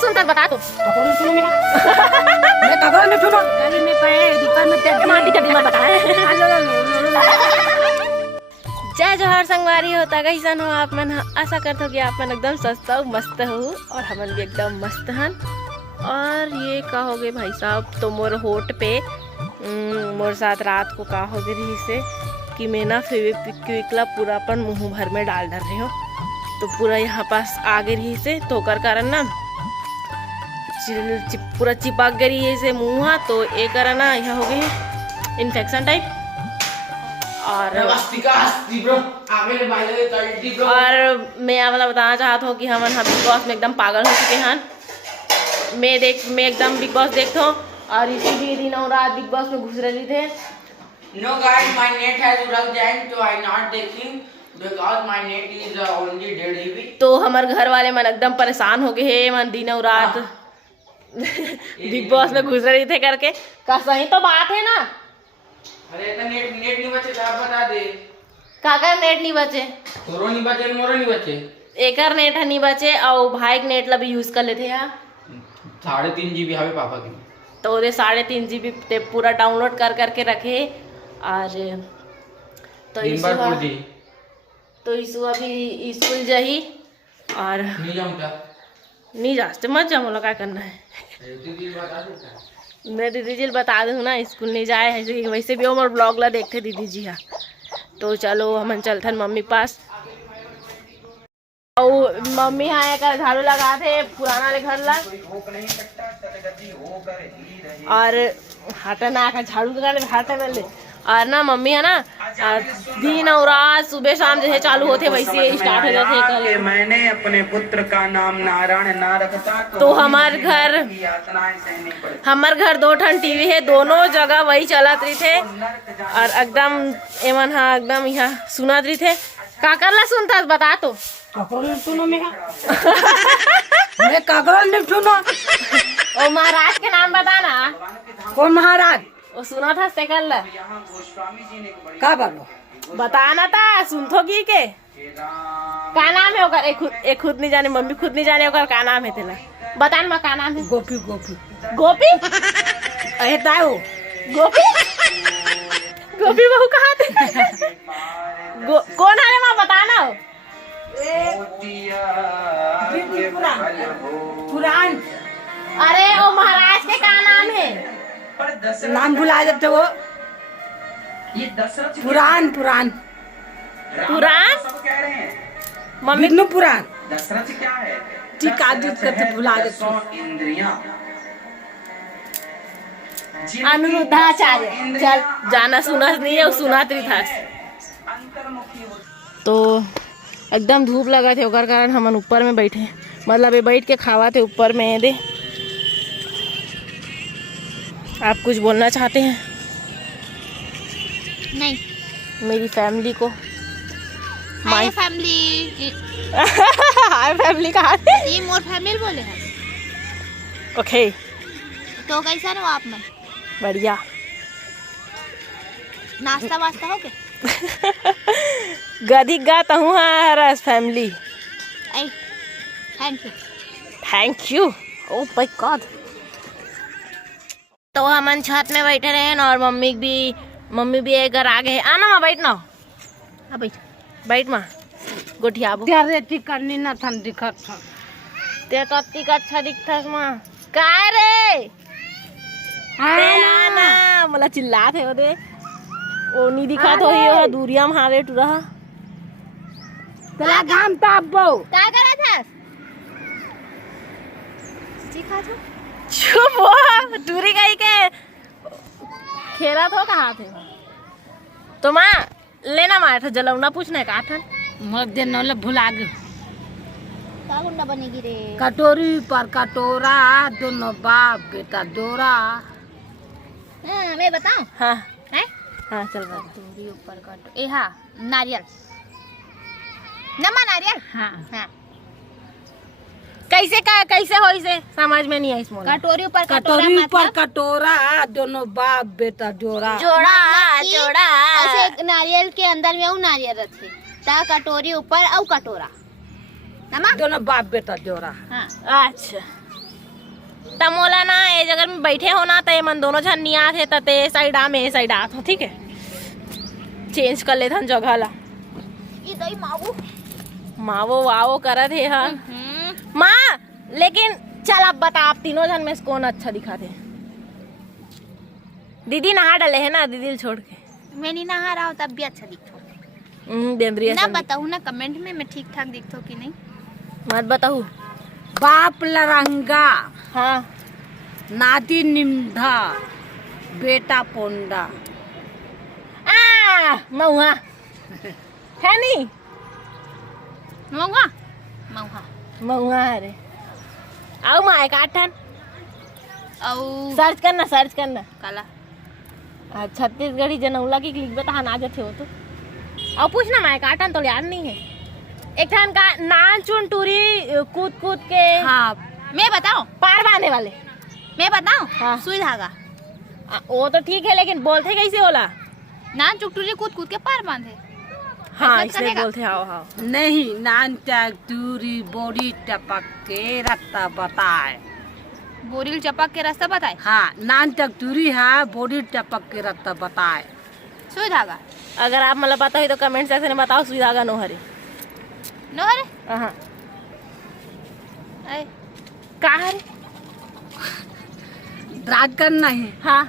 सुनता बता तो जय जोहार संगवारी होता कैसन हो आप मन। आशा करते हो कि आप मन एकदम सस्ता हो मस्त हो और हमन भी एकदम मस्त हन। और ये कहोगे भाई साहब तो मोर होठ पे मोर साथ रात को कहोगे रही से कि मैं ना फेविक्विकला पूरा अपन मुंह भर में डाल रही हूँ तो पूरा यहाँ पास आगे रही से तो कर कारण ना पूरा चिपक गई से मुँह तो ये कारण ना यह हो गई इन्फेक्शन टाइप। और मैं यहाँ वाला बताना चाहता हूँ कि हम बिग बॉस में एकदम पागल हो चुके हैं। मैं एकदम बिग बॉस देखता हूँ और इसीलिए दिन और रात बिग बॉस में घुस रहे थे। No guys, my net has rugged down, so I'm not taking because my net is only 1.5 GB. तो हमारे घर वाले मन एकदम परेशान हो गए हैं मन दिन और रात बिग बॉस में घुस रहे थे करके। का सही तो बात है ना। अरे तो नेट नहीं बचे तो आप बता दे। काका नेट नहीं बचे तोरो नहीं बचे मोरो नहीं बचे एकर नेट नहीं बचे और भाई के नेट ला भी यूज कर लेते हैं 3.5 GB हवे पापा की तो उधर 3.5 GB पूरा डाउनलोड कर करके रखे। और तो इसु अभी स्कूल जाही और नहीं जाते मत जा मोला क्या करना है। मैं दीदी जी बता दूँ ना स्कूल नहीं जाए ऐसे वैसे भी हमारे ब्लॉग ला देखते दीदी जी हाँ। तो चलो हम चलते मम्मी पास और मम्मी हाँ कर झाड़ू लगा थे पुराना घर ला और हटना का झाड़ू लगाने हटा ले। और ना मम्मी है ना दिन और रात सुबह शाम जैसे चालू होते वैसे स्टार्ट हो जाते कल। मैंने अपने पुत्र का नाम नारायण ना रखता तो हमार घर 2 ठन टीवी है दोनों जगह वही चलत रही थे और एकदम एमन हाँ एकदम यहाँ सुनत रही थे। का करला सुनता बता तो सुनो मैं कागल नहीं सुनो। और महाराज के नाम बताना। कौन महाराज? वो सुना था सेकंड का बोलो बताना था सुनथो की के का नाम है ओकर एक खुद नहीं जाने मम्मी खुद नहीं जाने ओकर का नाम है तेला बतान मा का नाम है। गोपी गोपी गोपी अरे ताओ गोपी गोपी बहू कहाँ थे कौन है माँ बताना पुरान। अरे वो महाराज के का नाम है नाम भुला देते वो पुरान पुरान पुरान मम्मी विष्णु पुरान दशरथ क्या है टीका दूध करते भुला देते अनुरुद्धाचार्य चल जाना सुना नहीं है सुना था। तो एकदम धूप लगा थे ओकर कारण हम ऊपर में बैठे मतलब ये बैठ के खावा थे ऊपर में दे। आप कुछ बोलना चाहते हैं? नहीं मेरी फैमिली को हाय फैमिली हाय फैमिली कहा ये मोर फैमिली बोले हैं। ओके तो कैसा हो आप में? बढ़िया नाश्ता वास्ता हो गया? गदी गाता हूँ हाँ family. Thank you oh my God. तो हम छत में बैठे रहे और मम्मी भी एक घर आ गए। आना माँ बैठना हाँ बैठ माँ गोठिया करनी ना था दिखत ते तत्ती का अच्छा दिखता माँ का रे आना मला चिल्ला थे ओदे ओ नहीं दिखा तो ही दूरिया में हारे टूरा तेरा काम तो अब क्या करा था सीखा था चुप हो टूरी गई के खेला तो कहाँ थे तो माँ लेना मार था जलौना पूछना का था मध्य नौले भुला गए क्या गुंडा बनेगी रे कटोरी पर कटोरा दोनों बाप बेटा डोरा। मैं बताऊं हाँ है हाँ चल रहा कटोरी ऊपर कटो ए हाँ नारियल नमा नारियल हाँ हाँ कैसे हो इसे समझ में नहीं आई इस मोला कटोरी ऊपर कटोरी पर कटोरा दोनों बाप बेटा डोरा जोड़ा जोड़ा ऐसे नारियल के अंदर में वो नारियल रखे ता कटोरी ऊपर और कटोरा नमा दोनों बाप बेटा डोरा। हाँ अच्छा तब मोला ना ए जगह में बैठे हो ना तो ये मन दोनों झन नहीं आते तते साइड आ में साइड आत हो ठीक है चेंज कर लेथन जगह ला ई दई माऊ मावो वावो करत है हा माँ लेकिन चल अब बता आप तीनों जन में से कौन अच्छा दिखाते दीदी नहा डाले है ना दीदी छोड़ के मैं नहीं नहा रहा हूँ तब भी अच्छा दिखता हूँ बेंद्रिया ना बताऊँ ना कमेंट में मैं ठीक ठाक दिखता हूँ कि नहीं मत बताऊ बाप लरंगा, हाँ नाती निम्धा, बेटा पोंडा। मऊहा है नहीं मऊहा मऊहा मऊहा है रे आओ माए काटन औ सर्च करना काला छत्तीसगढ़ी जनौला की क्लिक बता ना जाते हो तो और पूछना माए काटन तो याद नहीं है एक ठन का नान चुन टूरी कूद कूद के हाँ मैं बताऊँ पार बांधने वाले मैं बताऊँ हाँ। सुई धागा वो तो ठीक है लेकिन बोलते कैसे होला नान चुकटुरी कूद कूद के पार बांधे हाँ ऐसा इसलिए चलेगा? बोलते आओ हाँ नहीं, नान टूरी बोरी टपक के रास्ता बताए। बोरिल चपक के रास्ता बताए हाँ, नान टूरी है बोरी टपक के रास्ता बताए। सुई धागा अगर आप मतलब पता हो तो कमेंट सेक्शन में बताओ सुई धागा नो हरे नो अरे हाँ ऐ, का हरे रात करना है। हाँ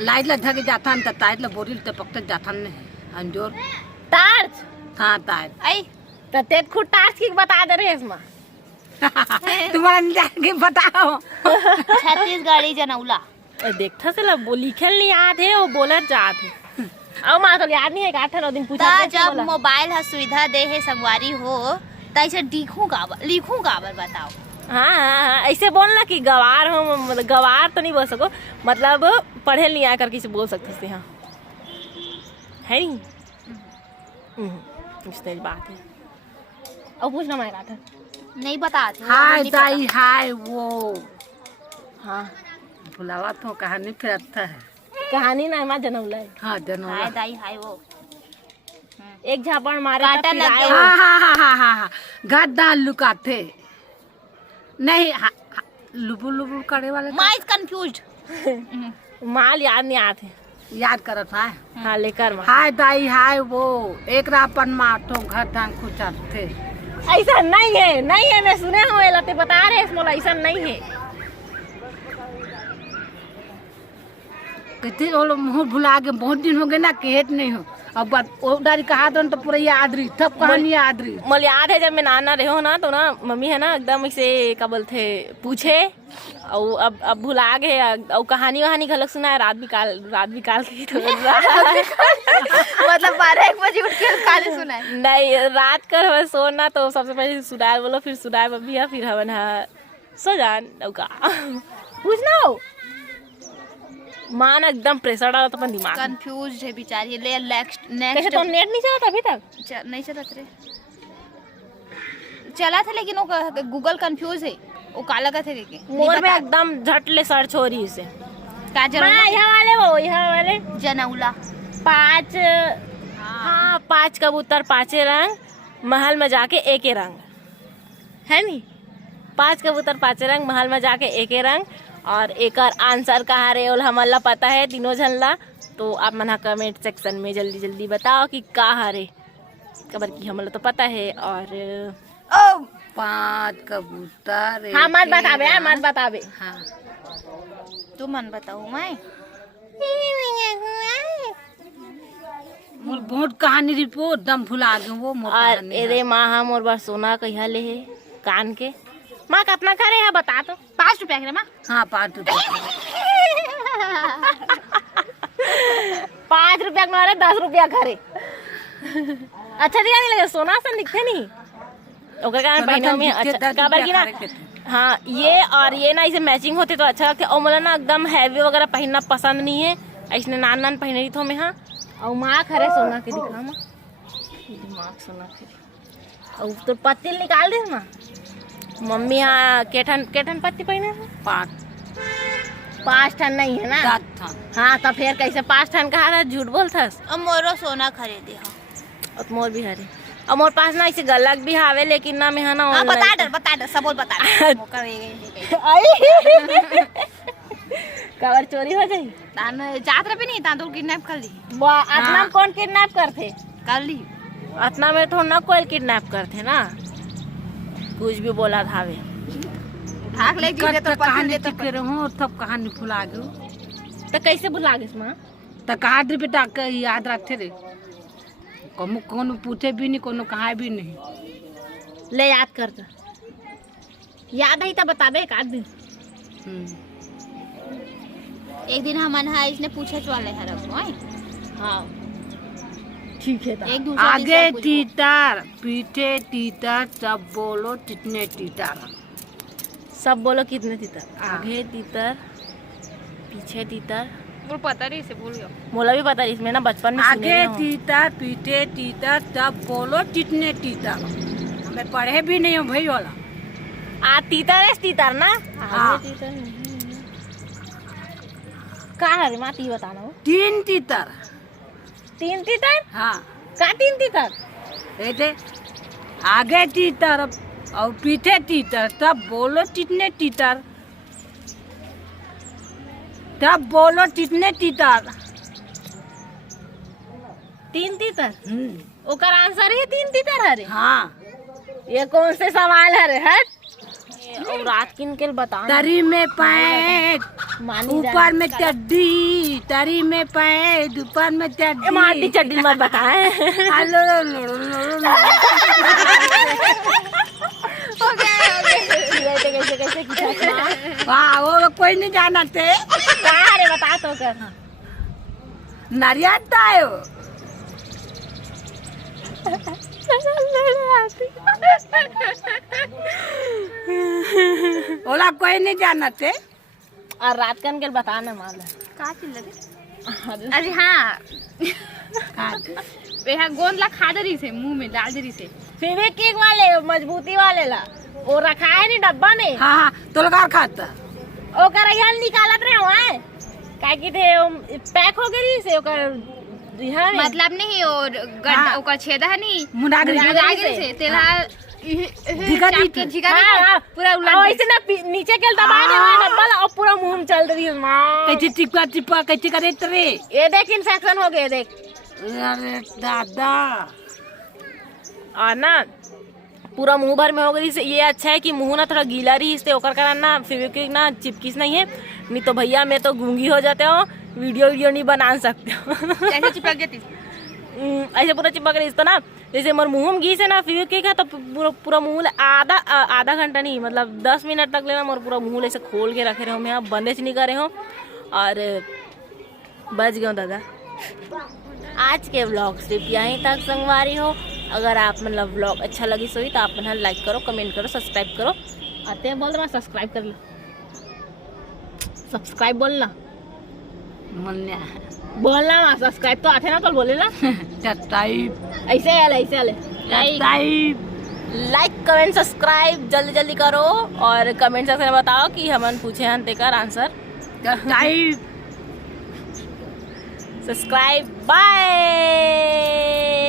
लाइट ला धके जाता न ताइट ला बोरी टपकते जाता न अंजोर। टार्च हाँ ताइट। ऐ तो तेज खुद टार्च की बता दे रहे इसमें तुम्हारा जाके बताओ। छत्तीसगढ़ी जनौला देखता से लब लिखल नहीं याद है वो बोलत जात है अब माँ तो याद नहीं है काठन और दिन पूछा ता जब मोबाइल हा सुविधा दे है संगवारी हो तैसे लिखूं गाबर बताओ हाँ ऐसे बोलना कि गवार हो मतलब गवार तो नहीं बोल सको मतलब पढ़े नहीं आ करके बोल सकते थे हाँ है नहीं इस तरह बात है अब पूछना मैं काठन नहीं बताते हाय दाई हाय वो हाँ बुलावा तो कहानी फिर अच्छा है। कहानी ना माँ जनौला है हाँ जनौला। हाय दाई हाय वो एक झापड़ मारे काटा तब फिर लग आए गया। वो। हाँ गद्दा लुकाते नहीं। लुबुल लुबुल करे वाले माँ इज कंफ्यूज्ड माल याद नहीं आते याद करत है। हाँ लेकर माँ हाय दाई हाय वो एक रापन माठो घर धान खुचाते। ऐसा नहीं है मैं सुने हुए लते बता रहे इसमें ऐसा नहीं है कहते वो लोग मुँह भुला के बहुत दिन हो गए ना कहत नहीं हो। अब बात वो डारी कहा तो पूरा याद रही तब कहानी याद रही। मुझे याद है जब मैं नाना रहे हो ना तो ना मम्मी है ना एकदम ऐसे क्या बोलते पूछे और अब भुला गए और कहानी वहानी गलत सुना है रात भी काल की तो मतलब 12-1 बजे उठ के काले सुना है नहीं रात कर सोना तो सबसे पहले सुनाए बोलो फिर सुनाए बब्बी है फिर हवन सो जान का पूछना हो माँ ना एकदम प्रेशर डाला तो अपन दिमाग में। कंफ्यूज्ड है बेचारी ले नेक्स्ट कैसे तो नेट नहीं चला था अभी तक नहीं चला रे चला था लेकिन वो गूगल कंफ्यूज है वो काला का थे के मोर में एकदम झट ले सर्च हो रही उसे का यहाँ वाले जनौला 5 हाँ 5 कबूतर 5 रंग महल में जाके एक ही रंग है नी 5 कबूतर 5 रंग महल में जाके एक ही रंग और एक आंसर कहाँ रे ओल हमला पता है तीनों झन ला तो आप मना कमेंट सेक्शन में जल्दी बताओ कि कहाँ रे खबर की हमला तो पता है और 5 कबूतर। हाँ मत बतावे हाँ तू मन बताओ मैं मोर बहुत कहानी रिपोर्ट दम भुला गए वो मोर और कहानी एरे माँ हम और बार सोना कहिया ले है कान के माँ कितना करे है बता तो 5 रुपया के माँ हाँ 5 रुपये 5 रुपया मारे 10 रुपया घरे अच्छा दिया नहीं लगे सोना सन दिखते नहीं ओकर कारण पहने में अच्छा काबर की ना हाँ ये और ये ना इसे मैचिंग होते तो अच्छा लगते और मतलब ना एकदम हैवी वगैरह पहनना पसंद नहीं है ऐसे नान पहन रही थो मैं हाँ और माँ खरे सोना के दिखा माँ दिमाग सोना के और तो पत्ती निकाल दे माँ मम्मी हाँ केठन पत्ती पहने 5 ठन नहीं है ना 10 ठन। हाँ तो फिर कैसे 5 ठन कहा था झूठ बोलता अब मोरो सोना खरीदे हो और मोर भी हरे और मोर पास ना ऐसे गलत भी हावे लेकिन ना मैं है ना हाँ, online बता दे सब बोल बता दे मौका कवर चोरी हो जाई तान जात रहे नहीं तान तो किडनैप कर ली अतना में कौन किडनैप करते कर ली अतना में थोड़ा ना कोई किडनैप करते ना कुछ भी बोला था वे ढाक ले जी तो कहानी टिके रहूं तब कहानी भुला गयो तो कैसे भुला गए माँ तो कहा दी बेटा के याद रखे रे कमु कोनो पूछे भी नहीं कोनो कहा भी नहीं ले याद कर तो याद है तो बताबे एक आध दिन एक दिन हमन है इसने पूछे वाले है रखवाई हाँ ठीक है एक दूसरे आगे तीतर पीछे तीतर सब बोलो कितने तीतर सब बोलो कितने तीतर आगे तीतर पीछे तीतर बोल पता नहीं से बोल गया मोला भी पता है इसमें ना बचपन में आगे सुने हैं। तीतर पीछे तीतर सब बोलो कितने तीतर हमें पढ़े भी नहीं हो भाई वाला तीतर है तीतर ना हाँ। आगे तीतर नहीं। कहाँ है रे माँ ती बताना हो 3 तीतर 3 तीतर हाँ का 3 तीतर ऐसे आगे तीतर और पीछे तीतर सब बोलो कितने तीतर तब बोलो कितने तीतर 3 तीतर ओकर आंसर ही 3 तीतर है रे हाँ ये कौन से सवाल है रे हट और रात किन के बताना तरी में पैर मानी ऊपर में चड्डी तरी में पैर ऊपर में चड्डी माटी चड्डी मत बताए हेलो कैसे कैसे कैसे किया वाह वो कोई नहीं जाना थे कहाँ रे बता तो कर नारियल तायो ओला कोई नहीं जाना थे और रात कन के बताना माल का चिल्ला रे अरे हाँ बेहा गोंद ला खा दरी से मुंह में डाल दरी से फेविक्विक वाले मजबूती वाले ला वो रखा है नी डब्बा में हाँ हाँ तो लगा खाता ओकर यहाँ निकालत रहे हुआ का की थे पैक हो गई से ओकर यहाँ में मतलब नहीं और हाँ। ओकर छेदा है नहीं मुनागरी मुनागरी से तेरा झिगा दी थी। झिगा हाँ, पूरा और ऐसे ना नीचे के दबा दे हुआ डब्बा ला, और पूरा मुंह में चल रही है माँ कैसे चिपका चिपका कैसे करे तेरे ये देख इन्फेक्शन हो गए देख अरे दादा और ना पूरा मुंह भर में हो गई से ये अच्छा है कि मुंह ना थोड़ा गीला रही इससे ओकर कारण ना फेविक्विक ना चिपकिस नहीं है नहीं तो भैया मैं तो गूंगी हो जाते हो वीडियो नहीं बना सकते हो ऐसे चिपक जाती ऐसे पूरा चिपक रही तो ना जैसे मोर मुंह में घी से ना फेविक्विक है तो पूरा मुंह आधा घंटा नहीं मतलब 10 मिनट तक लेना मोर पूरा मुंह ऐसे खोल के रखे रहो मैं आप बंदेज नहीं करे हो और बच गए दादा। आज के व्लॉग सिर्फ यहीं तक संगवारी हो। अगर आप मतलब व्लॉग अच्छा लगी सो तो आप मन लाइक करो कमेंट करो सब्सक्राइब करो आते हैं बोल रहा सब्सक्राइब कर लो सब्सक्राइब बोलना बोलना वहाँ सब्सक्राइब तो आते ना तो बोले ना ऐसे आले लाइक कमेंट सब्सक्राइब जल्दी जल्दी करो और कमेंट सेक्शन में बताओ कि हमन पूछे हैं तेकर आंसर सब्सक्राइब बाय।